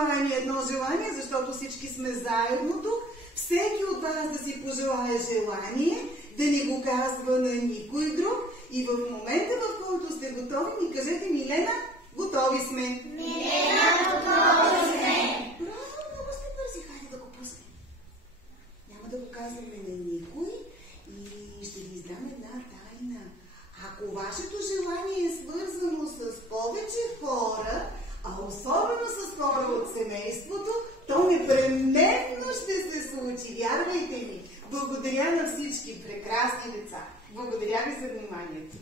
пожелаем едно желание, защото всички сме заедно тук. Всеки от вас да си пожелае желание, да не го казва на никой друг. И в момента, в който сте готови, ми кажете: Милена, готови сме. Милена, готови сме. Браво, много сте бързи. Хайде да го пуснем. Няма да го казваме на никой и ще ви издам една тайна. Ако вашето желание е свързано с повече хора, а особено с хора от семейството, то непременно ще се случи. Вярвайте ми. Благодаря на всички прекрасни деца. Благодаря ви за вниманието.